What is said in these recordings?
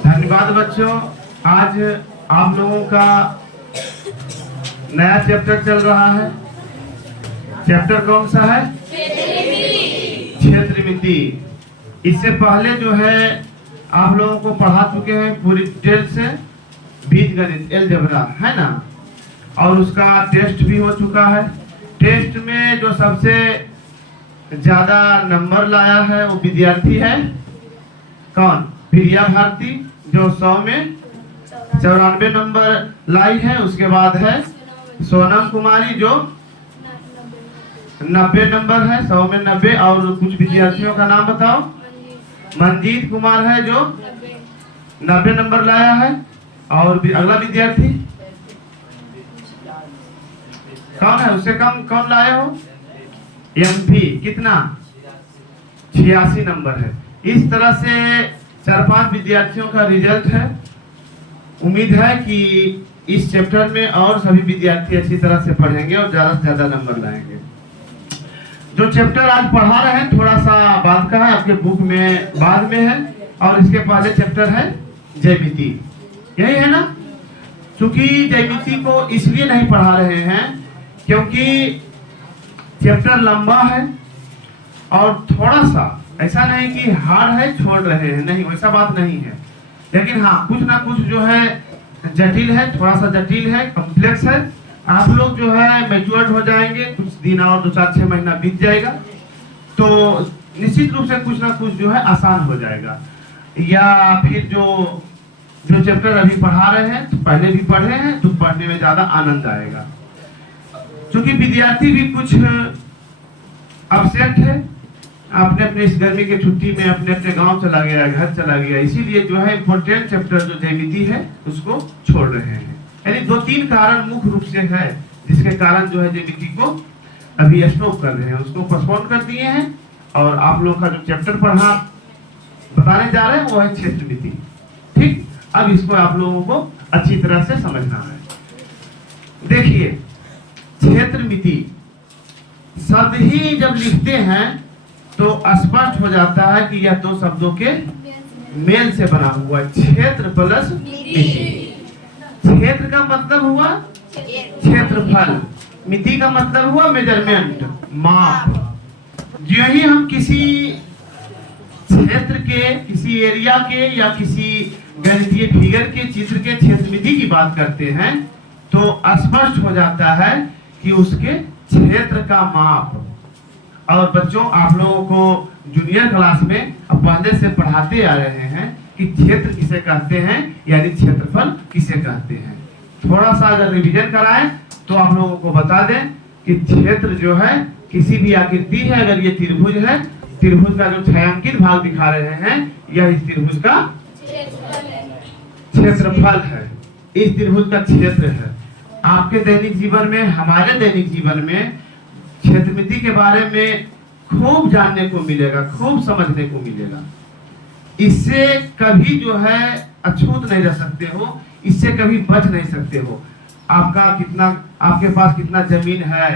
धन्यवाद बच्चों। आज आप लोगों का नया चैप्टर चल रहा है। चैप्टर कौन सा है? क्षेत्रमिति। इससे पहले जो है आप लोगों को पढ़ा चुके हैं पूरी डिटेल से बीजगणित अलजेब्रा, है ना। और उसका टेस्ट भी हो चुका है। टेस्ट में जो सबसे ज्यादा नंबर लाया है वो विद्यार्थी है कौन? प्रिया भारती, जो 100 में 94 नंबर लाई है। उसके बाद है सोनम कुमारी जो 90 नंबर है, 100 में 90। और कुछ विद्यार्थियों का नाम बताओ। मंजीत कुमार है जो 90 नंबर लाया है। और अगला विद्यार्थी कौन है? उससे कम कौन लाए हो? MP कितना? 86 नंबर है। इस तरह से 4-5 विद्यार्थियों का रिजल्ट है। उम्मीद है कि इस चैप्टर में और सभी विद्यार्थी अच्छी तरह से पढ़ेंगे और ज्यादा से ज्यादा नंबर लाएंगे। जो चैप्टर आज पढ़ा रहे हैं थोड़ा सा बाद का है, आपके बुक में बाद में है। और इसके पहले चैप्टर है ज्यामिति, यही है ना। क्योंकि ज्यामिति को इसलिए नहीं पढ़ा रहे हैं क्योंकि चैप्टर लंबा है और थोड़ा सा ऐसा नहीं कि हार्ड है छोड़ रहे हैं, नहीं, वैसा बात नहीं है। लेकिन हाँ, कुछ ना कुछ जो है जटिल है, थोड़ा सा जटिल है, कॉम्प्लेक्स है। आप लोग जो है मैच्योर्ड हो जाएंगे, कुछ दिन और 2-4-6 महीना बीत जाएगा तो निश्चित रूप से कुछ ना कुछ जो है आसान हो जाएगा। या फिर जो चैप्टर अभी पढ़ा रहे हैं तो पहले भी पढ़े हैं तो पढ़ने में ज्यादा आनंद आएगा। क्योंकि विद्यार्थी भी कुछ अपसेट है, अपने अपने इस गर्मी के छुट्टी में अपने अपने गांव चला गया, घर चला गया, इसीलिए जो है इम्पोर्टेंट चैप्टर जो ज्यामिति है उसको छोड़ रहे हैं। यानी 2-3 कारण मुख्य रूप से है जिसके कारण जो है ज्यामिति को अभी स्टॉप कर रहे हैं, उसको पोस्टपोन कर दिए हैं। और आप लोग का जो चैप्टर पढ़ा बताने जा रहे हैं वो है क्षेत्रमिति। ठीक, अब इसको आप लोगों को अच्छी तरह से समझना है। देखिए, क्षेत्रमिति शब्द ही जब लिखते हैं तो स्पष्ट हो जाता है कि यह 2 शब्दों के मेल से बना हुआ क्षेत्र प्लस मिति। क्षेत्र का मतलब हुआ क्षेत्रफल, मिति का मतलब हुआ मेजरमेंट, माप। जो ही हम किसी क्षेत्र के, किसी एरिया के या किसी गणितीय फिगर के चित्र के क्षेत्रमिति की बात करते हैं तो स्पष्ट हो जाता है कि उसके क्षेत्र का माप। और बच्चों, आप लोगों को जूनियर क्लास में अब पहले से पढ़ाते आ रहे हैं कि क्षेत्र किसे कहते हैं, यानी क्षेत्रफल किसे कहते हैं। थोड़ा सा अगर रिवीजन कराएं तो आप लोगों को बता दें कि क्षेत्र जो है किसी भी आकृति है, अगर ये त्रिभुज है, त्रिभुज का जो छायांकित भाग दिखा रहे हैं यह इस त्रिभुज का क्षेत्रफल है, इस त्रिभुज का क्षेत्र है। आपके दैनिक जीवन में, हमारे दैनिक जीवन में क्षेत्रमिति के बारे में खूब जानने को मिलेगा, खूब समझने को मिलेगा। इससे कभी जो है अछूत नहीं रह सकते हो, इससे कभी बच नहीं सकते हो। आपका कितना, आपके पास कितना जमीन है,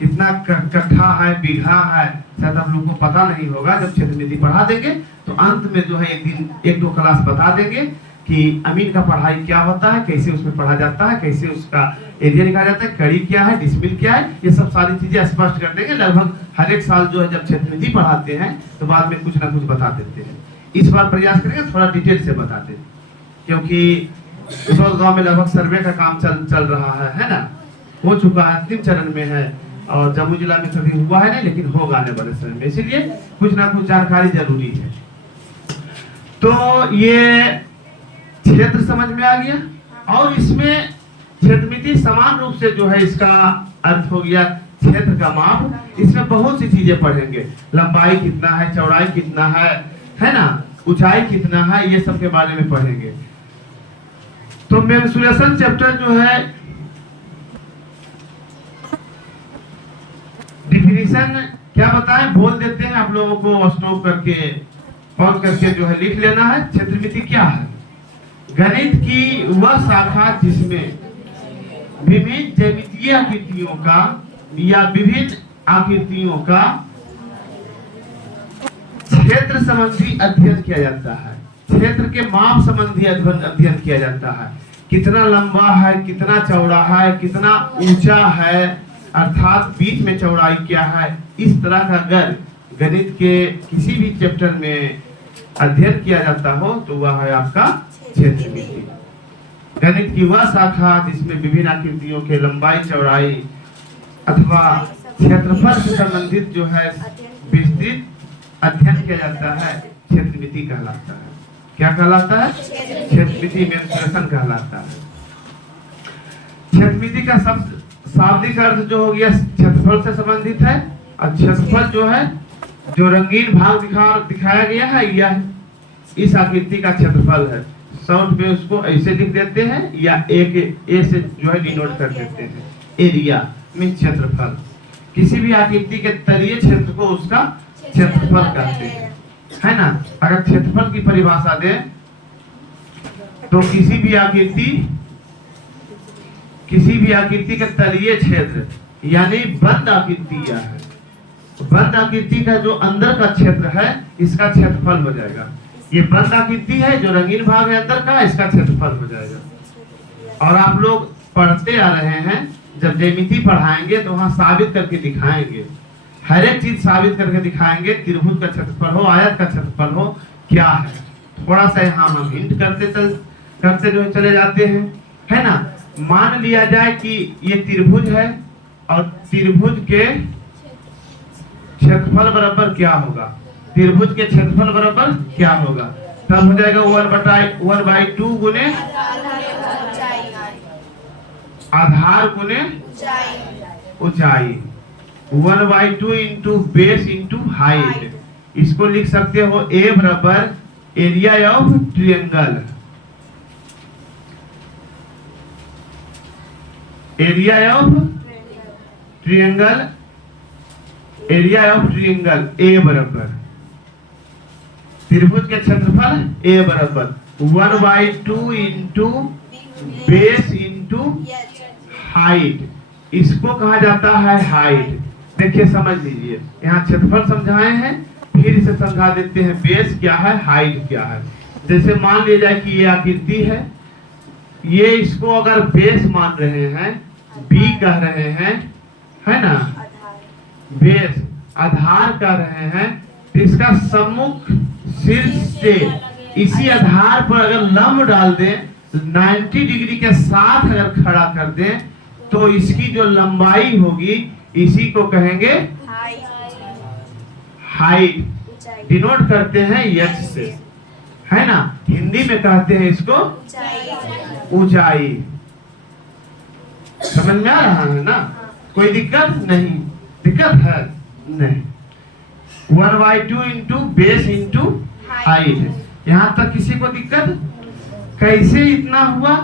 कितना कट्ठा है, बीघा है, शायद आप लोगों को पता नहीं होगा। जब क्षेत्रमिति पढ़ा देंगे तो अंत में जो है एक दिन 1-2 क्लास बता देंगे कि अमीन का पढ़ाई क्या होता है, कैसे उसमें पढ़ा जाता है, कैसे उसका एरिया निकाला जाता है, कड़ी क्या है, डिसमिल क्या है, ये सब सारी चीजें स्पष्ट कर देंगे। लगभग हर एक साल जो है जब क्षेत्रमिति पढ़ाते हैं तो बाद में कुछ ना कुछ बता देते हैं। इस बार प्रयास करेंगे थोड़ा डिटेल से बता दें, क्योंकि गांव में लगभग सर्वे का काम चल रहा है ना, हो चुका है, अंतिम चरण में है। और जम्मू जिला में कभी हुआ है नहीं, लेकिन होगा आने वाले समय में, इसीलिए कुछ ना कुछ जानकारी जरूरी है। तो ये क्षेत्र समझ में आ गया। और इसमें क्षेत्रमिति समान रूप से जो है इसका अर्थ हो गया क्षेत्र का माप। इसमें बहुत सी चीजें पढ़ेंगे, लंबाई कितना है, चौड़ाई कितना है ना, ऊंचाई कितना है, ये सब के बारे में पढ़ेंगे। तो मेंसुरेशन चैप्टर जो है डिफिनीशन क्या बताएं, बोल देते हैं, आप लोगों को स्टॉप करके पॉज करके जो है लिख लेना है। क्षेत्रमिति क्या है? गणित की वह शाखा जिसमें विभिन्न ज्यामितीय आकृतियों का या विभिन्न आकृतियों का क्षेत्र संबंधी अध्ययन किया जाता है। क्षेत्र के माप संबंधी अध्ययन किया जाता है। कितना लंबा है, कितना चौड़ा है, कितना ऊंचा है, अर्थात बीच में चौड़ाई क्या है। इस तरह का अगर गणित के किसी भी चैप्टर में अध्ययन किया जाता हो तो वह है आपका क्षेत्रमिति। गणित की वह शाखा जिसमें विभिन्न आकृतियों के लंबाई, चौड़ाई अथवा क्षेत्रफल से संबंधित जो है विस्तृत अध्ययन किया जाता है, क्षेत्रमिति कहलाता है। क्या कहलाता है? क्षेत्रमिति मेंसुरेशन कहलाता है। क्षेत्रमिति का शाब्दिक अर्थ जो हो गया क्षेत्रफल से संबंधित है, और क्षेत्रफल जो है जो रंगीन भाग दिखाया गया है यह इस आकृति का क्षेत्रफल है। शॉर्ट पे उसको ऐसे लिख देते हैं या ए से जो है डिनोट कर देते हैं। एरिया मीन क्षेत्रफल। किसी भी आकृति के तलीय क्षेत्र को उसका क्षेत्रफल कहते हैं, है ना। अगर क्षेत्रफल की परिभाषा दें तो किसी भी आकृति के तलीय क्षेत्र यानी बंद आकृति है, बंद आकृति का जो अंदर का क्षेत्र है इसका क्षेत्रफल हो जाएगा। ये बंद आकृति है जो रंगीन भाग है अंदर का, इसका क्षेत्रफल हो जाएगा। और आप लोग पढ़ते आ रहे हैं, जब ज्यामिति पढ़ाएंगे तो वहां साबित करके दिखाएंगे, हर एक चीज साबित करके दिखाएंगे। त्रिभुज का क्षेत्रफल हो, आयत का क्षेत्रफल हो, क्या है। थोड़ा सा यहाँ हम हिंट करते जो चले जाते हैं, है ना। मान लिया जाए कि ये त्रिभुज है और त्रिभुज के क्षेत्रफल बराबर क्या होगा, त्रिभुज के क्षेत्रफल बराबर क्या होगा, तब हो जाएगा 1/2 गुने आधार गुने ऊंचाई, 1/2 इंटू बेस इंटू हाइट। इसको लिख सकते हो ए बराबर area of triangle, area of triangle A बराबर त्रिभुज के क्षेत्रफल ए बराबर 1/2 इंटू बेस इंटू हाइट। इसको कहा जाता है हाइट। देखिए समझ लीजिए, यहाँ क्षेत्रफल समझाए हैं, फिर इसे समझा देते हैं बेस क्या है, हाइट क्या है। जैसे मान लिया जाए कि ये आकृति है, ये इसको अगर बेस मान रहे हैं, बी कह रहे हैं, है ना, बेस आधार कह रहे हैं, तो इसका सम्मुख शीर्ष से इसी आधार पर अगर लंब डाल दें, 90 डिग्री के साथ अगर खड़ा कर दें, तो इसकी जो लंबाई होगी इसी को कहेंगे हाइट, डिनोट करते हैं एच से, है ना। हिंदी में कहते हैं इसको ऊंचाई। समझ में आ रहा है ना, कोई दिक्कत नहीं, दिक्कत है नहीं। 1/2 इंटू बेस इंटू हाइट। यहाँ तक किसी को दिक्कत? कैसे इतना हुआ?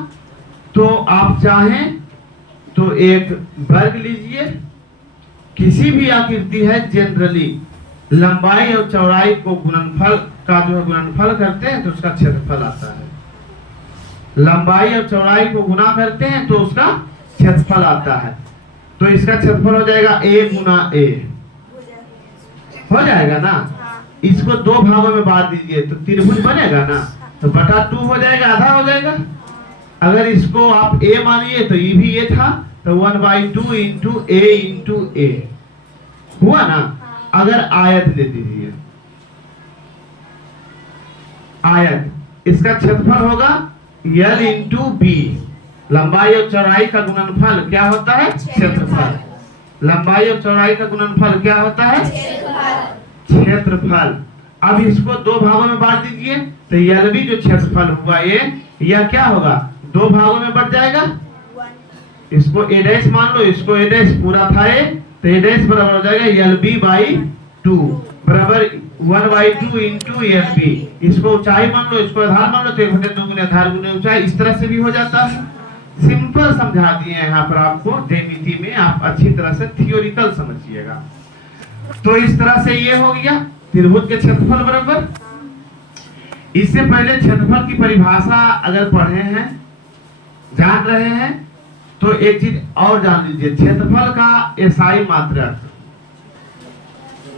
तो आप चाहें तो एक वर्ग लीजिए, किसी भी आकृति है जनरली लंबाई और चौड़ाई को गुणनफल का जो है गुणनफल करते हैं तो उसका क्षेत्रफल आता है। लंबाई और चौड़ाई को गुना करते हैं तो उसका क्षेत्रफल आता है। तो इसका क्षेत्रफल हो जाएगा a गुना a, हो जाएगा ना। इसको दो भागों में बांट दीजिए तो त्रिभुज बनेगा ना, तो बटा 2 हो जाएगा, आधा हो जाएगा। अगर इसको आप a मानिए तो ये भी a था, तो 1/2 इंटू a इंटू a हुआ ना। अगर आयत ले दीजिए, आयत, इसका क्षेत्रफल होगा l इंटू b। लंबाई और चौड़ाई का गुणनफल क्या होता है? क्षेत्रफल। लंबाई और चौड़ाई का गुणनफल क्या होता है? क्षेत्रफल। अब इसको दो भागों में बांट दीजिए तो यल भी जो क्षेत्रफल हुआ ये, यह क्या होगा? दो भागों में बढ़ जाएगा। इसको a डैश मान लो, इसको a डैश पूरा था a, तो a डैश बराबर हो जाएगा LB/2 बराबर 1/2 इंटू LB। इसको ऊंचाई मान लो, इसको आधार मान लो, तो 1/2 गुने आधार गुने ऊंचाई। इस तरह से भी हो जाता है। सिंपल समझा दिए यहाँ पर आपको ज्यामिति में, आप अच्छी तरह से थियोरिकल समझिएगा। तो इस तरह से ये हो गया त्रिभुज के क्षेत्रफल बराबर। इससे पहले क्षेत्रफल की परिभाषा अगर पढ़े हैं, जान रहे हैं, तो एक चीज और जान लीजिए, क्षेत्रफल का एसआई मात्रक,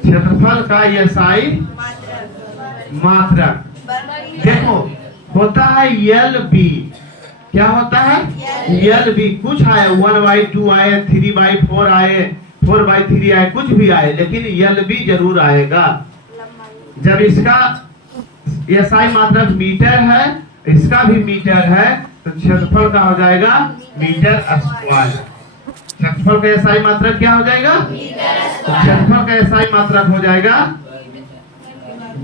क्षेत्रफल का एसआई मात्रक। देखो होता है यल बी। क्या होता है? यल बी। कुछ आए 1/2 आए, 3/4 आए, 4/3 आए, कुछ भी आए, लेकिन यल बी जरूर आएगा। जब इसका एसआई मात्रक मीटर है, इसका भी मीटर है, तो क्षेत्रफल का हो जाएगा मीटर स्क्वायर। क्षेत्रफल का एसआई मात्रक क्या हो जाएगा? क्षेत्रफल का एसआई मात्रक हो जाएगा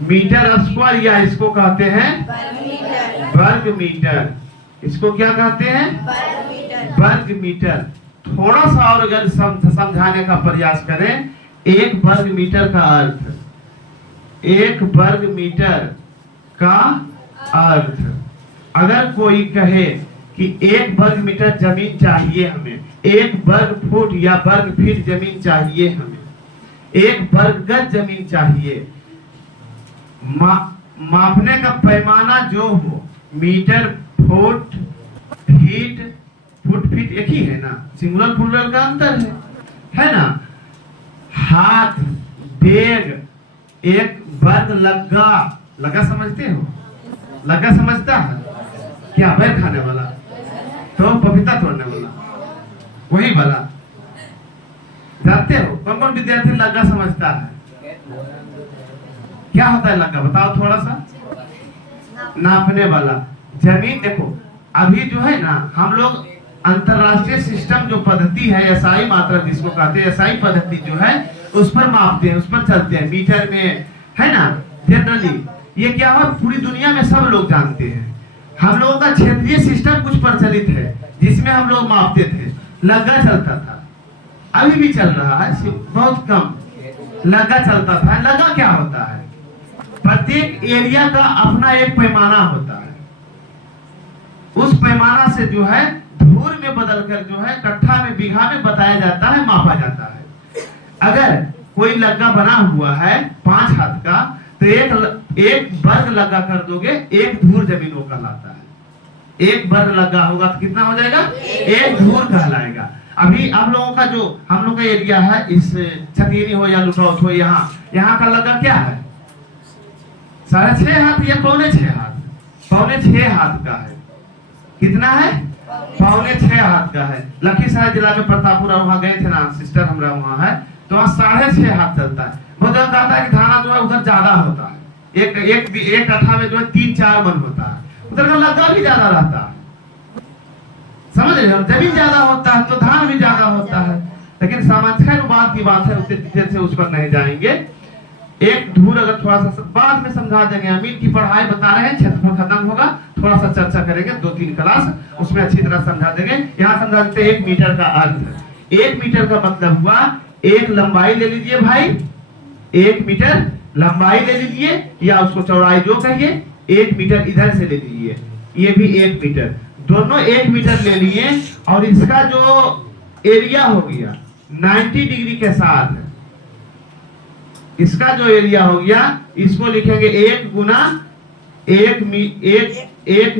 मीटर स्क्वायर, या इसको कहते हैं वर्ग मीटर। इसको क्या कहते हैं? वर्ग मीटर। थोड़ा सा और अगर समझाने का प्रयास करें, एक वर्ग मीटर का अर्थ, एक वर्ग मीटर का अर्थ, अगर कोई कहे कि एक वर्ग मीटर जमीन चाहिए हमें, एक वर्ग फुट या वर्ग फीट जमीन चाहिए हमें, एक वर्ग गज जमीन चाहिए, मापने का पैमाना जो हो, metre, foot, feet, foot feet एक ही है ना, सिंगुलर प्लूरल का अंतर है ना। हाथ, डेग, एक वर्ग लग्गा, लग्गा समझते हो? लग्गा समझता है क्या? बैर खाने वाला, तो पपीता तोड़ने वाला, वही वाला। जानते हो कौन कौन विद्यार्थी लग्गा समझता है? क्या होता है लग्गा, बताओ थोड़ा सा। नापने वाला। जमीन देखो, अभी जो है ना, हम लोग अंतरराष्ट्रीय सिस्टम जो पद्धति है, एसआई मात्रक जिसको कहते हैं, एसआई पद्धति जो है उस पर मापते हैं, उस पर चलते हैं, मीटर में, है ना। जनरली ये क्या है, पूरी दुनिया में सब लोग जानते हैं। हम लोगों का क्षेत्रीय सिस्टम कुछ प्रचलित है, जिसमें हम लोग मापते थे, लग्गा चलता था, अभी भी चल रहा है, बहुत कम लग्गा चलता था। लग्गा क्या होता है? प्रत्येक एरिया का अपना एक पैमाना होता है, उस पैमाना से जो है धूर में बदलकर जो है कट्ठा में, बीघा में बताया जाता है, मापा जाता है। अगर कोई लग्गा बना हुआ है 5 हाथ का, तो एक वर्ग लग्गा कर दोगे, एक धूर जमीन वो कहलाता है। एक वर्ग लग्गा होगा तो कितना हो जाएगा? एक धूर कहलाएगा। अभी आप लोगों का जो हम लोग का एरिया है, इस छतीनी हो या लुटौत हो, यहाँ का लग्गा क्या है? 6.5 हाथ या 6.25 हाथ? 6.25 हाथ का है। कितना है? 6.25 हाथ का है। लखीसराय जिला में प्रतापपुरा वहां गए थे ना, सिस्टर हमारा वहां है, तो वहां 6.5 हाथ चलता है। बहुत ज्यादा कहता है कि धाना जो है उधर ज्यादा होता है, एक कट्ठा में जो है 3-4 मन होता है, उधर का लग्गा भी ज्यादा रहता है। समझ रहे हो? जमीन ज्यादा होता है तो धान भी ज्यादा होता है। लेकिन सामान्य बात की बात है, उतने डिटेल से उस पर नहीं जाएंगे। एक धूर अगर थोड़ा सा बाद में समझा देंगे, अमीन की पढ़ाई बता रहे हैं, क्षेत्रफल खत्म होगा, थोड़ा सा चर्चा करेंगे 2-3 क्लास, उसमें अच्छी तरह समझा देंगे। यहाँ समझा देते 1 मीटर का अर्थ। 1 मीटर का मतलब हुआ, एक लंबाई ले लीजिए भाई, 1 मीटर लंबाई ले लीजिए, या उसको चौड़ाई जो कहिए, 1 मीटर इधर से ले लीजिए, ये भी 1 मीटर, दोनों 1 मीटर ले लिए। और इसका जो एरिया हो गया 90 डिग्री के साथ, इसका जो एरिया हो गया, इसको लिखेंगे 1 गुना 1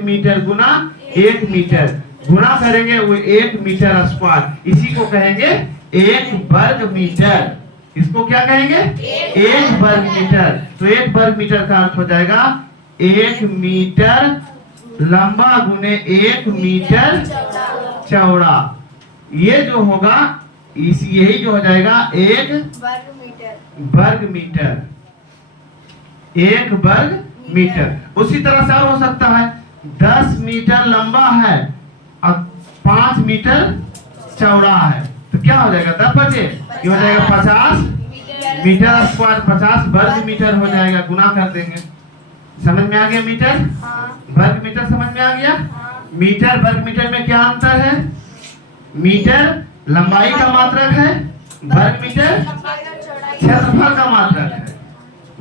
मीटर गुना 1 मीटर, गुणा करेंगे वो 1 मीटर स्क्वायर, इसी को कहेंगे 1 वर्ग मीटर। इसको क्या कहेंगे? 1 वर्ग मीटर। तो 1 वर्ग मीटर का अर्थ हो जाएगा 1 मीटर लंबा गुने 1 मीटर चौड़ा। ये जो होगा यही जो हो जाएगा 1 वर्ग मीटर, 1 वर्ग मीटर। उसी तरह से और हो सकता है, 10 मीटर लंबा है और 5 मीटर चौड़ा है, तो क्या हो जाएगा? 10 बचे, ये हो जाएगा 50 मीटर स्क्वायर, 50 वर्ग मीटर हो जाएगा। गुना कर देंगे। समझ में आ गया? मीटर वर्ग मीटर समझ में आ गया? मीटर वर्ग मीटर में क्या अंतर है? मीटर लंबाई का मात्रक है, वर्ग मीटर क्षेत्रफल का मात्रक है।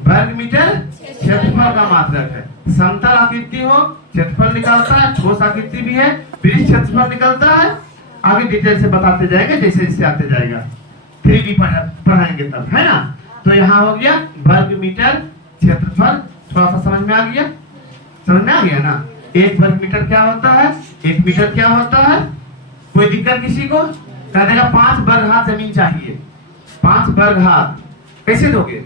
वर्ग मीटर क्षेत्रफल का मात्रक है। समतल आकृति हो क्षेत्रफल निकलता है, ठोस आकृति भी है, वृत्त क्षेत्रफल निकलता है। आगे डिटेल से बताते जाएंगे, जैसे जैसे आते जाएगा, 3D पढ़ाएंगे तब, है ना। तो यहाँ हो गया वर्ग मीटर क्षेत्रफल, थोड़ा सा समझ में आ गया? समझ में आ गया ना? 1 वर्ग मीटर क्या होता है, 1 मीटर क्या होता है? कोई दिक्कत किसी को? कह देगा 5 वर्ग हाथ जमीन चाहिए, 5 वर्ग हाथ कैसे दोगे?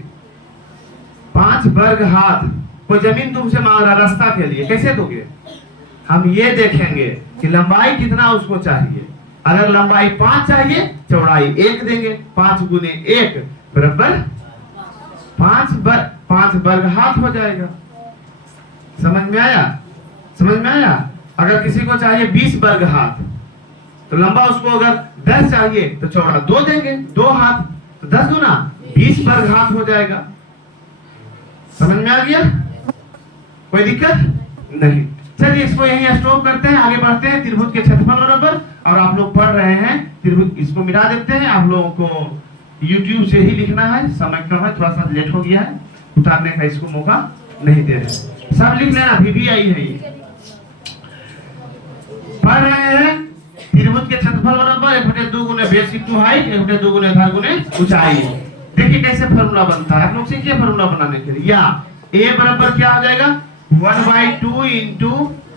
5 वर्ग हाथ कोई जमीन तुमसे मांग रहा रास्ता के लिए, कैसे दोगे? हम ये देखेंगे कि लंबाई कितना उसको चाहिए। अगर लंबाई 5 चाहिए, चौड़ाई 1 देंगे। 5 गुने 1 बराबर 5 वर्ग हाथ हो जाएगा। समझ में आया? समझ में आया? अगर किसी को चाहिए 20 वर्ग हाथ, तो लंबा उसको अगर 10 चाहिए तो चौड़ा 2 देंगे, 2 हाथ, तो 10 गुना 20 वर्ग हाथ हो जाएगा। समझ में आ गया? कोई दिक्कत नहीं। चलिए इसको यहीं स्टॉप करते हैं, आगे बढ़ते हैं। त्रिभुज के क्षेत्रफल बराबर, और आप लोग पढ़ रहे हैं त्रिभुज, इसको मिटा देते हैं। आप लोगों को YouTube से ही लिखना है, समय कम है, थोड़ा सा लेट हो गया है, उतारने का इसको मौका नहीं दे रहे। सब लिख लेना, VBI है ये। पढ़ रहे हैं त्रिभुज के क्षेत्रफल बराबर 1/2 गुने बेस इंटू हाइट, 1/2 गुने आधार गुने ऊंचाई। देखिए कैसे फॉर्मूला बनता है, आप लोग सीखिए फॉर्मूला बनाने के लिए। या A बराबर क्या हो जाएगा 1/2 इंटू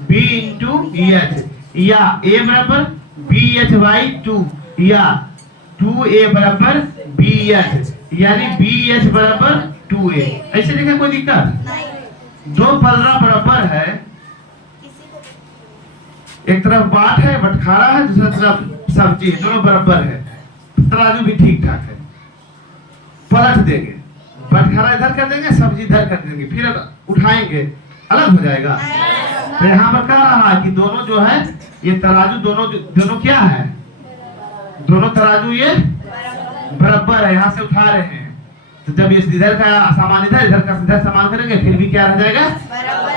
B इंटू EH, या A बराबर BH/2, या 2A बराबर BH, यानी BH बराबर 2A। ऐसे लिखे, कोई दिक्कत? दो पलरा बराबर है, एक तरफ बाट है, बटखारा है, दूसरी तरफ सब्जी है, दोनों बराबर है। तराजू भी ठीक ठाक है। पलट देंगे, बटखारा इधर कर देंगे, सब्जी इधर कर देंगे, फिर उठाएंगे, अलग हो जाएगा। तो यहाँ पर कह रहा है कि दोनों जो है ये तराजू दोनों क्या है, दोनों तराजू ये बराबर है, यहाँ से उठा रहे हैं। तो जब इस इधर का सामान इधर का इधर सामान करेंगे, फिर भी क्या रह जाएगा,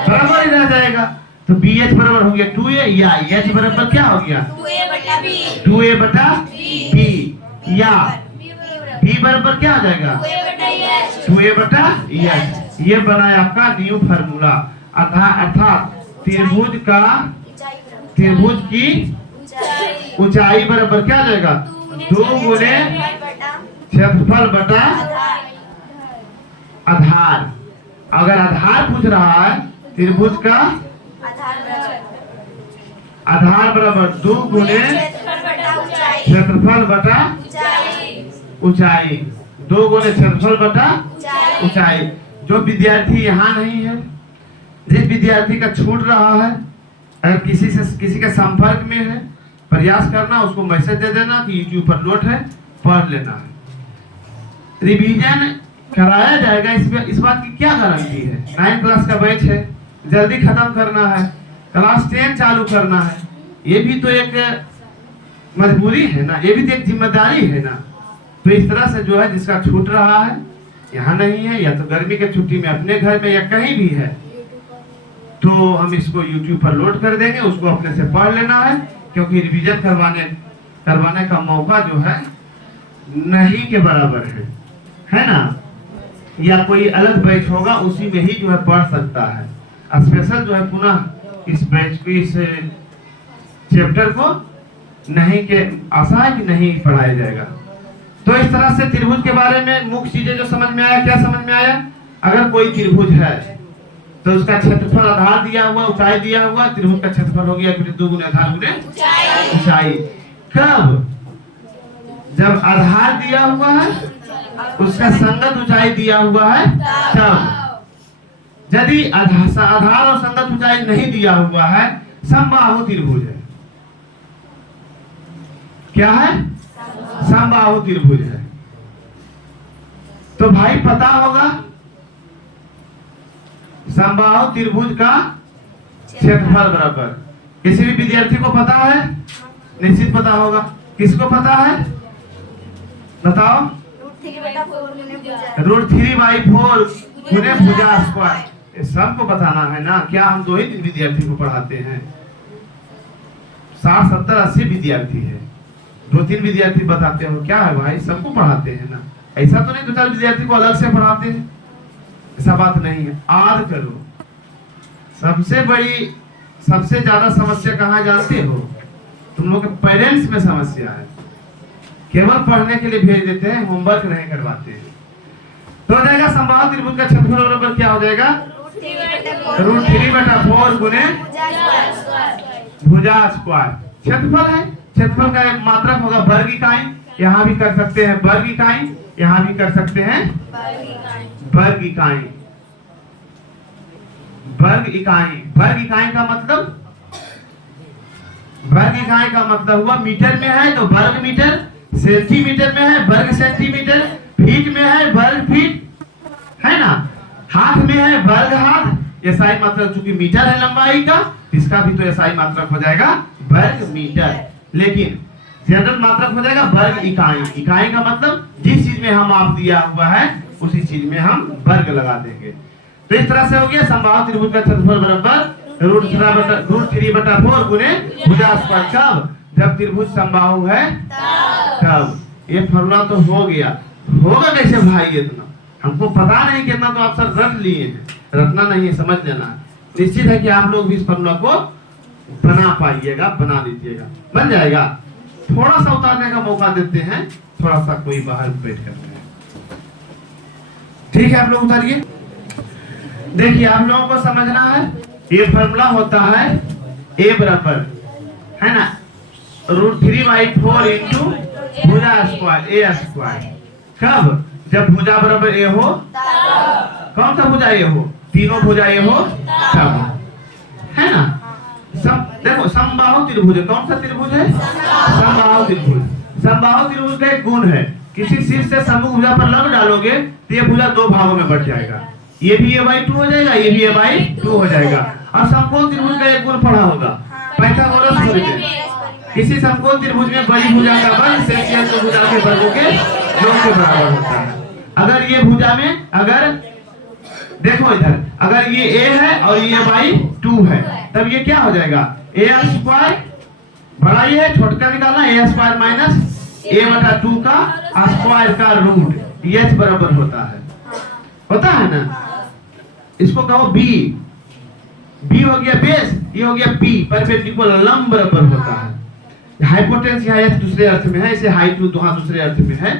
बराबर ही रह जाएगा। तो BH बराबर हो गया 2A, या H बराबर क्या हो गया 2A बटा B, या B बराबर क्या हो जाएगा 2A बटा EH। ये बना है आपका न्यू फार्मूला। अर्थात त्रिभुज की ऊंचाई बराबर क्या हो जाएगा 2 गुने क्षेत्रफल बटा आधार। अगर आधार पूछ रहा है, त्रिभुज का आधार बराबर 2 गुने क्षेत्रफल बटा ऊंचाई, 2 गुने क्षेत्रफल बटा ऊंचाई। जो विद्यार्थी यहाँ नहीं है, जिस विद्यार्थी का छूट रहा है, अगर किसी के संपर्क में है, प्रयास करना, उसको मैसेज दे देना कि YouTube पर नोट है, पढ़ लेना है। रिवीजन कराया जाएगा, इस बात की क्या गारंटी है? 9 क्लास का बैच है, जल्दी खत्म करना है, क्लास 10 चालू करना है। ये भी तो एक मजबूरी है ना, ये भी तो एक जिम्मेदारी है ना। तो इस तरह से जो है, जिसका छूट रहा है, यहाँ नहीं है, या तो गर्मी के छुट्टी में अपने घर में या कहीं भी है, तो हम इसको YouTube पर लोड कर देंगे, उसको अपने से पढ़ लेना है। क्योंकि रिवीजन करवाने का मौका जो है नहीं के बराबर है ना। या कोई अलग बैच होगा, उसी में ही जो है पढ़ सकता है। स्पेशल जो है पुनः इस बैच को, इस चैप्टर को नहीं के आशा है कि नहीं पढ़ाया जाएगा। तो इस तरह से त्रिभुज के बारे में मुख्य चीजें जो समझ में आया, क्या समझ में आया? अगर कोई त्रिभुज है तो उसका क्षेत्रफल आधार दिया हुआ, ऊंचाई दिया हुआ, त्रिभुज का क्षेत्रफल हो गया 2 गुने आधार गुने ऊंचाई। कब? जब आधार दिया हुआ है, उसका संगत ऊंचाई दिया हुआ है, तब। यदि आधार और संगत ऊंचाई नहीं दिया हुआ है, समबाहु त्रिभुज है। क्या है? समबाहु त्रिभुज है। तो भाई पता होगा समबाहु त्रिभुज का क्षेत्रफल बराबर, किसी भी विद्यार्थी को पता है? निश्चित पता होगा। किसको पता है बताओ? √3/4 गुने भुजा स्क्वायर। ये सबको बताना है ना। क्या हम 2 ही विद्यार्थी को पढ़ाते हैं? 60, 70, 80 विद्यार्थी है, 2-3 विद्यार्थी बताते हो? क्या है भाई, सबको पढ़ाते हैं ना। ऐसा तो नहीं 2-4 विद्यार्थी को अलग से पढ़ाते हैं, ऐसा बात नहीं है। याद करो, सबसे ज्यादा समस्या कहाँ जानते हो? तुम लोग के पेरेंट्स में समस्या है। केवल पढ़ने के लिए भेज देते हैं, होमवर्क नहीं करवाते हैं। तो हो जाएगा समबाहु त्रिभुज का क्षेत्रफल बराबर क्या हो जाएगा √3/4 गुने भुजा स्क्वायर। क्षेत्रफल है, क्षेत्रफल का एक मात्रक होगा वर्ग इकाई। यहाँ भी कर सकते हैं वर्ग इकाई, यहाँ भी कर सकते हैं वर्ग इकाई। वर्ग इकाई। वर्ग इकाई का मतलब, वर्ग इकाई का मतलब हुआ मीटर में है तो वर्ग मीटर, सेंटीमीटर में है वर्ग सेंटीमीटर, फीट में है वर्ग फीट, है ना, हाथ में है वर्ग हाथ। एसआई मात्रक चूंकि मीटर है लंबाई का, इसका भी तो एसआई मात्रक हो जाएगा वर्ग मीटर। लेकिन जनरल मात्रक हो जाएगा वर्ग इकाई। इकाई का मतलब जिस चीज में हम माप दिया हुआ है उसी चीज में हम वर्ग लगा देंगे। तो इस तरह से हो गया समबाहु त्रिभुज का क्षेत्रफल बराबर √3/4 गुने भुजा स्क्वायर। कब? जब त्रिभुज समबाहु है तब। ये फॉर्मूला तो हो गया। होगा कैसे भाई? इतना हमको पता नहीं, कितना तो आप सर रट लिए हैं, रटना नहीं है, समझ लेना है। निश्चित है कि आप लोग भी इस फॉर्मूला को बना पाइएगा, बना लीजिएगा, बन जाएगा। थोड़ा सा उतारने का मौका देते हैं, थोड़ा सा कोई बाहर बैठ करते हैं, ठीक है? आप लोग उतारिए। देखिए आप लोगों को समझना है, ये फॉर्मूला होता है a बराबर, है ना, √3/4 इंटू भुजा स्क्वायर a स्क्वायर। कब? जब भुजा बराबर a हो। कौन सा भुजा a हो? तीनों भुजा a हो तब, है ना। देखो समबाहु त्रिभुज, कौन सा त्रिभुज है? समबाहु त्रिभुज। समबाहु त्रिभुज का एक गुण है, किसी शीर्ष से समभुज भुजा पर लंब डालोगे तो ये भुजा दो भागों में बढ़ जाएगा, ये भी a/2 हो जाएगा, ये भी a/2 हो जाएगा। और समकोण त्रिभुज का एक गुण पढ़ा होगा, पाइथागोरस थ्योरम। किसी समकोण त्रिभुज में बड़ी भुजा का वर्ग शेष भुजा के वर्गों के योग के बराबर होता है। अगर ये भुजा में, अगर देखो इधर, अगर ये a है और ये a/2 है, तब ये क्या हो जाएगा? a स्क्वायर, बड़ा ये है, छोटा निकालना, a स्क्वायर माइनस a/2 का स्क्वायर का रूट h बराबर होता है ना। इसको कहो b। b हो गया बेस, ये हो गया p, परपेंडिकुलर लंब बराबर होता है। हाइपोटेन्यूस यहाँ h दूसरे अर्थ में है, इसे हाइट वहाँ दूसरे अर्थ में है,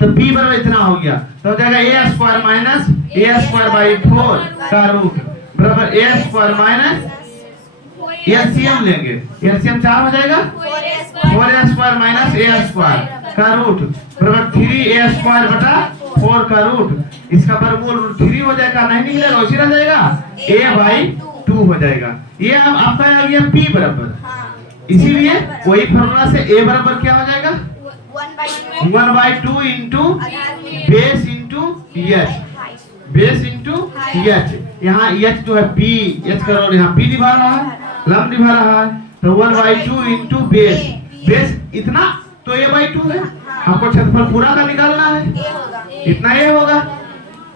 तो p बराबर इतना हो गया, तो हो जाएगा a स्क्वायर माइनस a²/4 का रूट बराबर a स्क्वायर माइनस एलसीएम लेंगे, एलसीएम 4 हो जाएगा, 4a² माइनस a² का रूट बराबर 3a² / 4 का रूट। इसका वर्गमूल √3 हो जाएगा, नहीं निकलेगा, उसी रह जाएगा, a/2 हो जाएगा। ये अब आपका आ गया p बराबर। इसीलिए वही फॉर्मूला से a बराबर क्या हो जाएगा? 1/2 into base into h, base into h। यहाँ h जो है p, h का रोल यहाँ p निभा रहा है, लंब निभा रहा है, तो 1/2 इंटू बेस, बेस इतना तो a/2 है। हमको क्षेत्रफल पूरा का निकालना है, इतना ये होगा,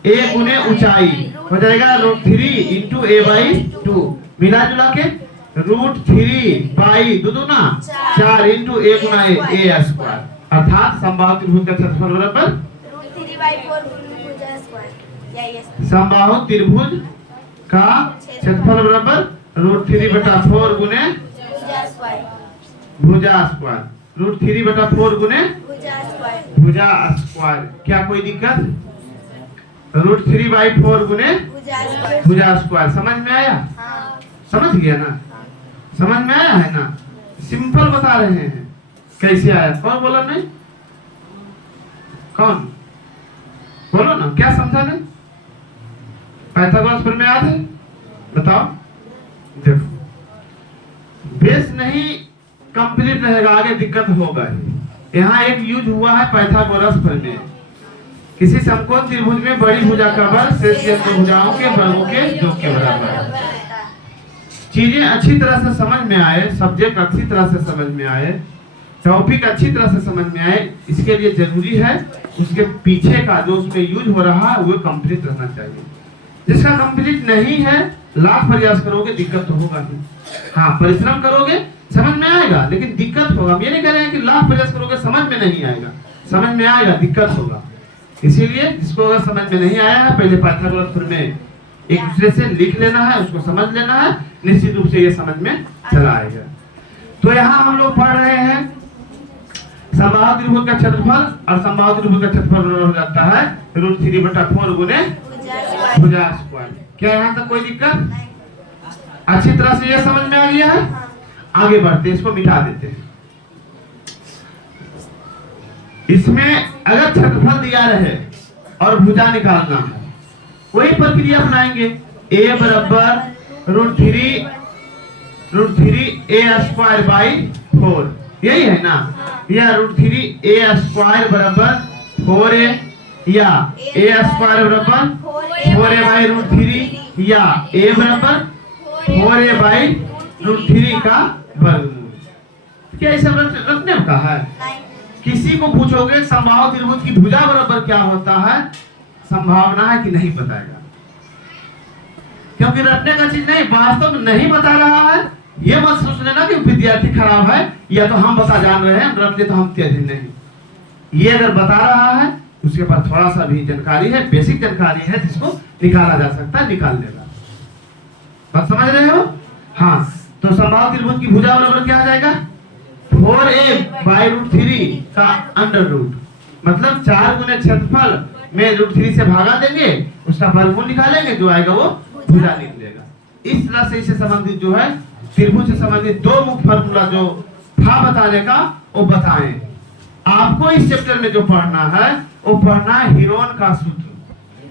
a गुने ऊंचाई हो जाएगा √3 इंटू a/2, मिला जुला के √3/2 दूना 4 into a Guna a square. अर्थात समबाहु त्रिभुज का क्षेत्रफल बराबर √3/4 भुजा स्क्वायर। समबाहु त्रिभुज का क्षेत्रफल बराबर √3/4 गुने भुजा स्क्वायर, √3/4 गुने भुजा स्क्वायर। क्या कोई दिक्कत? √3/4 गुने भुजा स्क्वायर। समझ में आया? समझ गया ना? समझ में आया है ना? सिंपल बता रहे हैं कैसे आया। कौन बोला नहीं? कौन बोलो ना, क्या समझा नहीं? पाइथागोरस प्रमेय याद है? बताओ। देखो बेस नहीं कंप्लीट रहेगा, आगे दिक्कत होगा ही। यहाँ एक यूज हुआ है पाइथागोरस प्रमेय। किसी समकोण त्रिभुज में बड़ी भुजा का वर्ग शेष भुजाओं के वर्गों के योग के बराबर है। चीजें अच्छी तरह से समझ में आए, सब्जेक्ट अच्छी तरह से समझ में आए, टॉपिक अच्छी तरह से समझ में आए, इसके लिए जरूरी है उसके पीछे का जो उसमें यूज हो रहा है वो कंप्लीट रहना चाहिए। जिसका कंप्लीट नहीं है, लाख प्रयास करोगे दिक्कत तो होगा ही। हाँ, परिश्रम करोगे समझ में आएगा, लेकिन दिक्कत होगा। हम ये नहीं कह रहे हैं कि लाख प्रयास करोगे समझ में नहीं आएगा, समझ में आएगा, दिक्कत होगा। इसीलिए जिसको अगर समझ में नहीं आया है, पहले पाइथागोरस प्रमेय एक दूसरे से लिख लेना है, उसको समझ लेना है, निश्चित रूप से ये समझ में चला आएगा। तो यहाँ हम लोग पढ़ रहे हैं समबाहु त्रिभुज का क्षेत्रफल, और समबाहु त्रिभुज का क्षेत्रफल हो जाता है √3/4 गुने भुजा स्क्वायर। क्या यहाँ तक कोई दिक्कत? अच्छी तरह से ये समझ में आ गया है? आगे बढ़ते, इसको मिटा देते हैं। इसमें अगर क्षेत्रफल दिया रहे और भुजा निकालना है, वही प्रक्रिया अपनाएंगे। a बराबर √3a²/4 यही है ना, या √3a² बराबर 4a, या a² बराबर 4a/√3, या a बराबर 4a/√3 का वर्गमूल। क्या ऐसा रखने का है? किसी को पूछोगे समबाहु त्रिभुज की भुजा बराबर क्या होता है, संभावना है कि नहीं बताएगा, क्योंकि रटने का चीज नहीं, वास्तव में नहीं बता रहा है। ये मत सोच लेना कि विद्यार्थी खराब है या तो हम बता जान रहे हैं, रट ले तो हम तेज नहीं। ये अगर बता रहा है उसके पास थोड़ा सा भी जानकारी है, बेसिक जानकारी है, जिसको निकाला जा सकता है, निकाल लेगा। बात समझ रहे हो? हाँ, तो समबाहु त्रिभुज की भुजा बराबर क्या आ जाएगा? 4a/√3 का अंडर रूट, मतलब 4 गुने क्षेत्रफल में √3 से भागा देंगे, उसका वर्गमूल निकालेंगे, जो आएगा वो भुजा निकलेगा। इस तरह से इससे संबंधित जो है त्रिभुज से संबंधित दो मुख्य फार्मूला जो था बताने का, वो बताएं। आपको इस चैप्टर में जो पढ़ना है वो पढ़ना है हीरोन का सूत्र।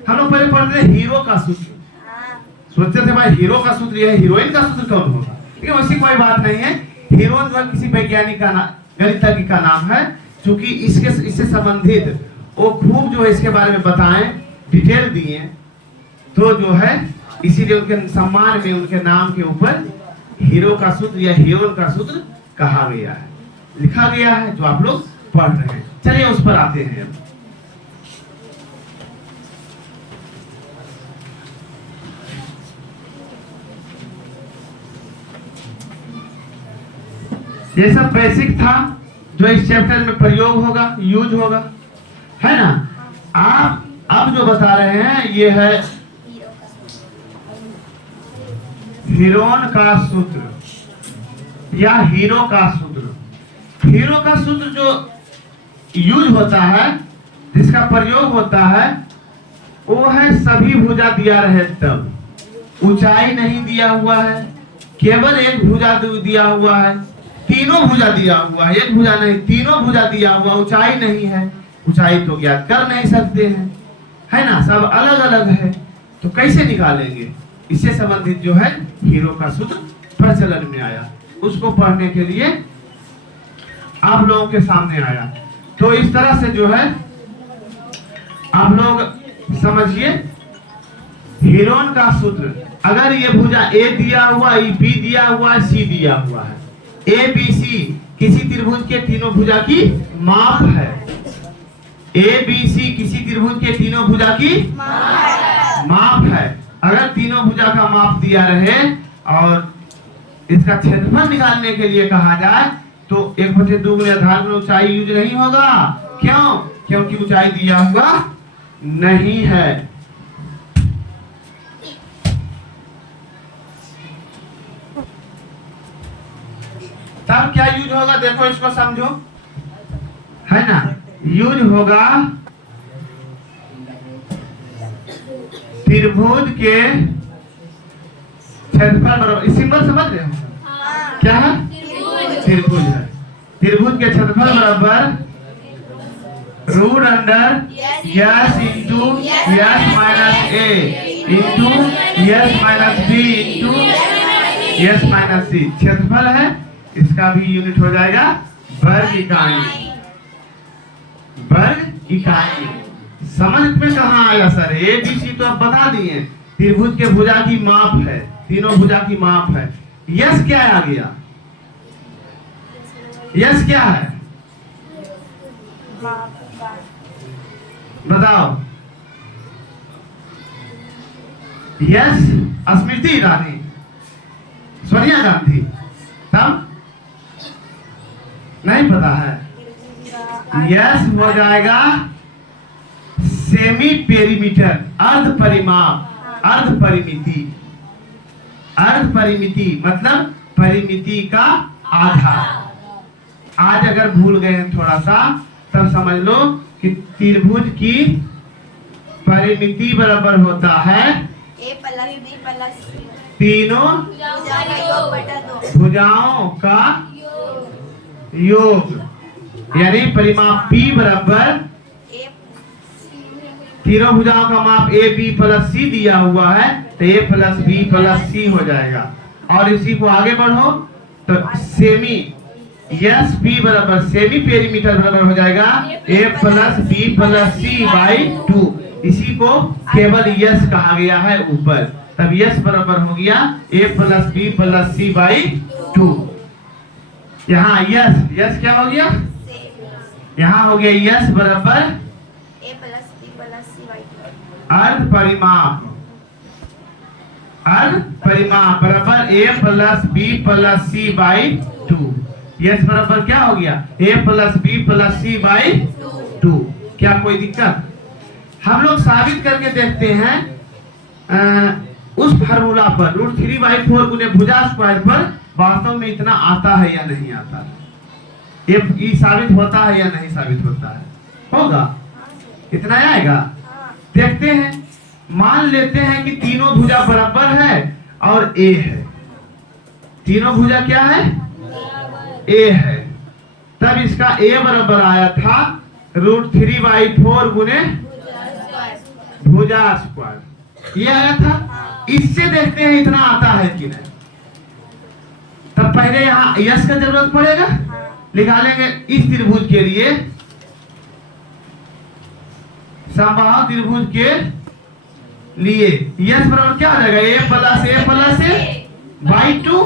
हम लोग पहले पढ़ते थे हीरो का सूत्र, सोचते थे भाई हीरो का सूत्र यह, हीरोइन का सूत्र कौन होगा, लेकिन वैसी कोई बात नहीं है। हीरोइन जो किसी वैज्ञानिक का गणितज्ञ का नाम है, क्योंकि इससे संबंधित वो खूब जो है इसके बारे में बताएं, डिटेल दिए, तो जो है इसीलिए उनके सम्मान में उनके नाम के ऊपर हीरो का सूत्र या हीरोइन का सूत्र कहा गया है, लिखा गया है, जो आप लोग पढ़ रहे हैं। चलिए उस पर आते हैं। ये सब बेसिक था जो इस चैप्टर में प्रयोग होगा, यूज होगा, है ना। आप अब जो बता रहे हैं ये है हीरोन का सूत्र या हीरो का सूत्र। हीरो का सूत्र जो यूज होता है, जिसका प्रयोग होता है, वो है सभी भुजा दिया रहे तब, ऊंचाई नहीं दिया हुआ है, केवल एक भुजा दिया हुआ है, तीनों भुजा दिया हुआ है, एक भुजा नहीं तीनों भुजा दिया हुआ, ऊंचाई नहीं है, ऊंचाई तो ज्ञात कर नहीं सकते हैं, है ना, सब अलग अलग है, तो कैसे निकालेंगे। इससे संबंधित जो है हीरो का सूत्र प्रचलन में आया, उसको पढ़ने के लिए आप लोगों के सामने आया। तो इस तरह से जो है आप लोग समझिए हीरोन का सूत्र। अगर ये भुजा ए दिया हुआ, बी दिया हुआ, सी दिया हुआ है, ए बी सी किसी त्रिभुज के तीनों भुजा की माप है, ए बी सी किसी त्रिभुज के तीनों भुजा की माप है। अगर तीनों भुजा का माप दिया रहे और इसका क्षेत्रफल निकालने के लिए कहा जाए तो 1/2 गुने आधार गुने ऊंचाई यूज नहीं होगा। क्यों? क्योंकि ऊंचाई दिया हुआ नहीं है। तब क्या यूज होगा, देखो इसको समझो, है ना। यूज होगा त्रिभुज के क्षेत्रफल बराबर, सिंबल समझ रहे हो क्या है? त्रिभुज है, त्रिभुज के क्षेत्रफल बराबर √S into S minus A into S minus B into S minus C। क्षेत्रफल है, इसका भी यूनिट हो जाएगा वर्ग इकाई। वर्ग इकाई समझ में कहाँ आया सर? ए बी सी तो आप बता दिए, त्रिभुज के भुजा की माप है, तीनों भुजा की माप है। यस क्या आ गया? यस क्या है बताओ? यस स्मृति ईरानी, सोनिया गांधी, तब नहीं पता है। यस हो जाएगा सेमी पेरीमीटर, अर्ध परिमाप, अर्ध परिमिति। अर्ध परिमिति मतलब परिमिति का आधा। आज अगर भूल गए हैं थोड़ा सा, तब समझ लो कि त्रिभुज की परिमिति बराबर होता है A plus B plus C, तीनों भुजाओं का योग, यानी परिमाप P बराबर तीनों भुजाओं का माप ए बी प्लस सी दिया हुआ है, तो a plus b plus c हो जाएगा। और इसी को आगे बढ़ो तो सेमी यस बी बराबर सेमी पेरीमीटर बराबर हो जाएगा a plus b plus c by 2। इसी को केवल यस कहा गया है ऊपर, तब यस बराबर हो गया a plus b plus c by 2। यहाँ यस यस क्या हो गया, यहाँ हो गया यस बराबर a plus b plus c by 2। अर्ध परिमाप, अर्ध परिमाप बराबर a plus b plus c by 2। S बराबर क्या हो गया a plus b plus c by 2। क्या कोई दिक्कत? हम लोग साबित करके देखते हैं उस फार्मूला पर √3/4 गुने भुजा स्क्वायर पर वास्तव में इतना आता है या नहीं आता है, ये साबित होता है या नहीं साबित होता है, होगा इतना आएगा। देखते हैं, मान लेते हैं कि तीनों भुजा बराबर है और ए है, तीनों भुजा क्या है ए है, तब इसका ए बराबर आया था √3/4 गुने भुजा स्क्वायर, ये आया था। इससे देखते हैं इतना आता है कि नहीं। तब पहले यहाँ यस का जरूरत पड़ेगा, निकालेंगे इस त्रिभुज के लिए, समबाहु त्रिभुज के लिए यस बराबर क्या हो जाएगा ए प्लस ए बाई 2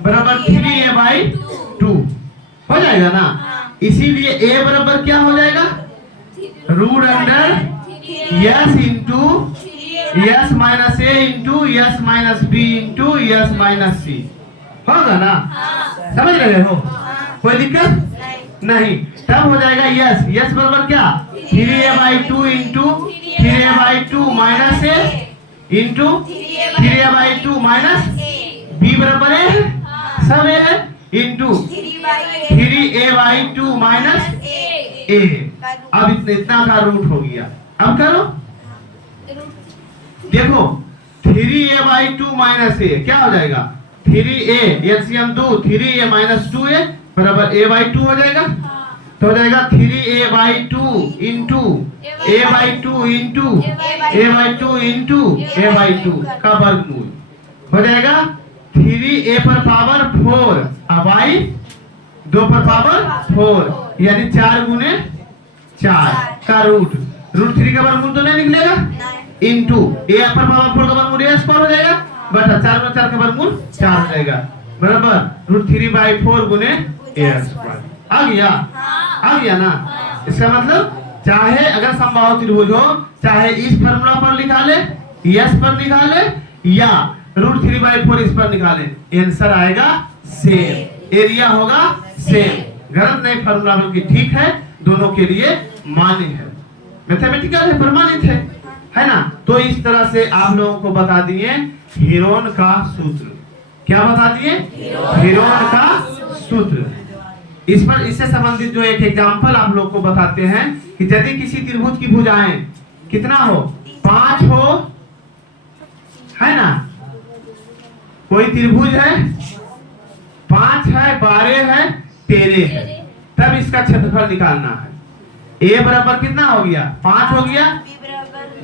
बराबर 3a/2 हो जाएगा ना। इसीलिए a बराबर क्या हो जाएगा root under s into s minus a into s minus b into s minus c होगा ना। समझ रहे हो, कोई दिक्कत नहीं। तब हो जाएगा यस यस बराबर क्या 3a/2 into 3a/2 minus a into 3a/2 minus B बराबर है सब है इंटू 3a/2 माइनस ए। अब इतना का रूट हो गया। अब करो, देखो 3a/2 माइनस ए क्या हो जाएगा 3a LCM 2 3a minus 2a बराबर a/2 हो जाएगा। तो हो जाएगा 3a/2 into a/2 into a/2 into a/2 का वर्गमूल हो जाएगा 3a पर पावर 4 बाई 2 पर पावर 4 यानी 4 गुने 4 का रूट 3 का वर्गमूल तो नहीं निकलेगा इंटू a पर पावर 4 का वर्गमूल a स्क्वायर हो जाएगा बटा 4 गुने 4 का वर्गमूल 4 हो जाएगा बराबर √3/4 गुने a स्क्वायर। आ गया ना। इसका मतलब चाहे अगर समबाहु त्रिभुज हो चाहे इस फार्मूला पर निकाले यस पर निकाले या √3/4 इस पर निकाले, आंसर आएगा सेम, एरिया होगा सेम। गलत नहीं फार्मूला बल्कि ठीक है, दोनों के लिए मान्य है, मैथमेटिकल है, प्रमाणित है ना। तो इस तरह से आप लोगों को बता दिए हेरोन का सूत्र। क्या बता दिए हेरोन का सूत्र। इस पर इससे संबंधित जो एक एग्जांपल आप लोग को बताते हैं कि यदि किसी त्रिभुज की भुजाएं कितना हो 5 हो, है ना, कोई त्रिभुज है 5 है 12 है 13 है, तब इसका क्षेत्रफल निकालना है। a बराबर कितना हो गया 5 हो गया,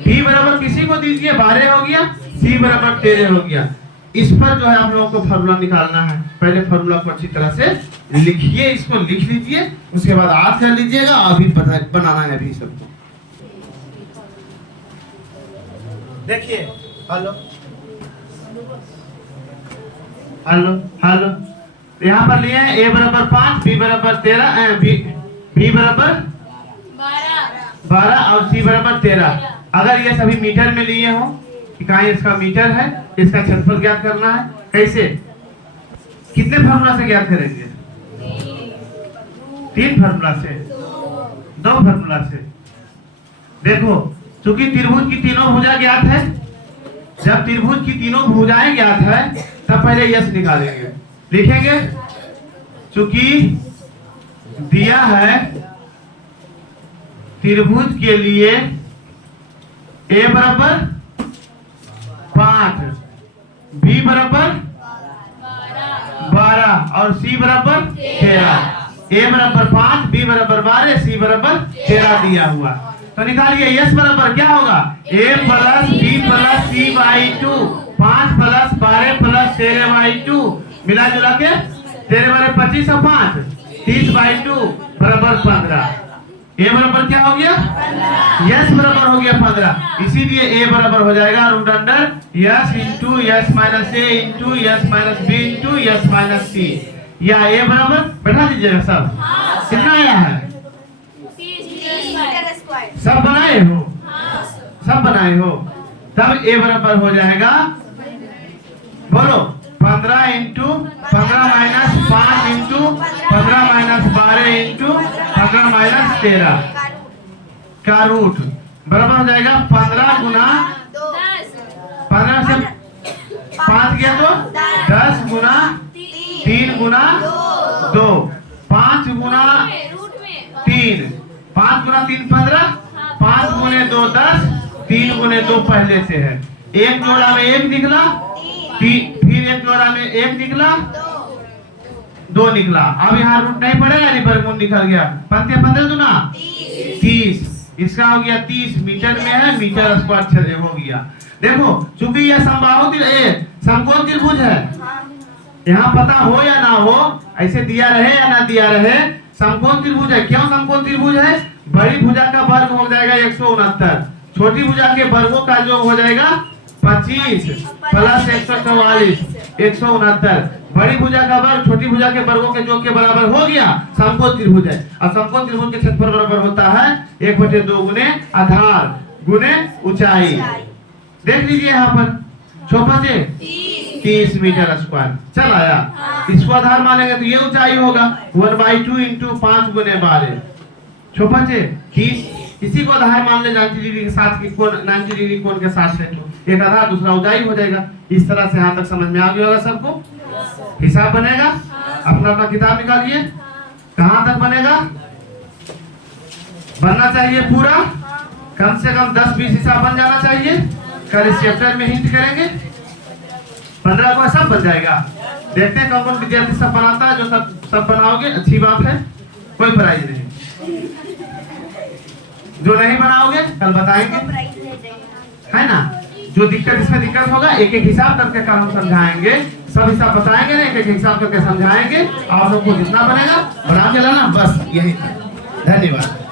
b बराबर किसी को दीजिए 12 हो गया, c बराबर 13 हो गया। इस पर जो है आप लोगों को फार्मूला निकालना है। पहले फार्मूला को अच्छी तरह से लिखिए, इसको लिख लीजिए, उसके बाद याद कर लीजिएगा। अभी बनाना है अभी सबको। देखिए हेलो हेलो हेलो, यहाँ पर लिए हैं a बराबर 5 b बराबर 13 b बराबर 12 और c बराबर 13। अगर ये सभी मीटर में लिए हो कि कहाँ इसका मीटर है, इसका क्षेत्रफल ज्ञात करना है। कैसे, कितने फार्मूला से ज्ञात करेंगे 3 फार्मूला से 2 फार्मूला से। देखो चूंकि त्रिभुज की तीनों भुजा ज्ञात है, जब त्रिभुज की तीनों भुजाएं ज्ञात है तब पहले यस निकालेंगे, लिखेंगे चूंकि दिया है त्रिभुज के लिए a बराबर 5 b बराबर 12 और c बराबर 13। a बराबर 5 b बराबर 12 c बराबर 13 दिया हुआ। तो निकालिए यस बराबर क्या होगा a plus b plus c by 2 5 plus 12 plus 13 by 2 मिला जुला के 13 बारे 25 और 5 30 बाई 2 बराबर 15। a बराबर क्या हो गया यस बराबर हो गया 15। इसीलिए a बराबर हो जाएगा root under s into s minus a into s minus b into s minus c. या a बराबर बैठा दीजिएगा सब। कितना आया है 30 मीटर स्क्वायर। सब बनाए हो सब बनाए हो। तब a बराबर हो जाएगा बोलो 15 into 15 minus 5 into 15 minus 12 into 15 minus 13 का रूट बराबर हो जाएगा 15 गुना 15 से 5 गया तो 10 गुना 3 गुना 2 5 गुना 3 5 गुना 3 15 5 गुने 2 10 3 गुने 2 पहले से है। एक जोड़ा में एक निकला फिर एक जोड़ा में एक निकला 2 निकला। अब यहाँ रूट नहीं पड़ेगा नहीं वर्गमूल निकल गया 15 दूना 30 इसका हो गया 30 मीटर में है मीटर स्क्वायर हो गया। देखो चूंकि यह समबाहु समकोण त्रिभुज है यहाँ पता हो या ना हो ऐसे दिया रहे या ना दिया रहे समकोण त्रिभुज है। क्यों समकोण त्रिभुज है बड़ी भुजा का वर्ग हो जाएगा 169 छोटी भुजा के वर्गों का योग हो जाएगा 25 प्लस 144 169 बड़ी भुजा का वर्ग छोटी भुजा के वर्गों के योग के बराबर हो गया समकोण त्रिभुज है। और समकोण त्रिभुज के क्षेत्रफल बराबर होता है 1/2 गुने आधार गुने ऊंचाई। देख लीजिए यहाँ पर चौपचे 30 मीटर स्क्वायर चल आया। इसको आधार मानेंगे तो ये ऊंचाई होगा 1/2 इंटू 5 गुने 12 चौपचे 30। इसी को आधार मान ले 90 डिग्री के साथ की कोण 90 डिग्री कोण के साथ है एक आधार दूसरा ऊंचाई हो जाएगा। इस तरह से यहाँ तक समझ में आ गया होगा सबको। हिसाब बनेगा अपना अपना किताब निकालिए कहाँ तक बनेगा बनना चाहिए पूरा कम से कम 10-20 हिसाब बन जाना चाहिए। कल इस चैप्टर में हिंट करेंगे 15 को सब बन जाएगा। देखते हैं कौन कौन विद्यार्थी सब बनाता है। जो सब बनाओगे अच्छी बात है कोई प्राइज नहीं। जो नहीं बनाओगे कल बताएंगे है ना। जो दिक्कत इसमें दिक्कत होगा एक एक हिसाब करके काम समझाएंगे सब हिसाब बताएंगे ना एक एक हिसाब करके समझाएंगे। आप लोग को जितना बनेगा बना के लाना बस यही। धन्यवाद।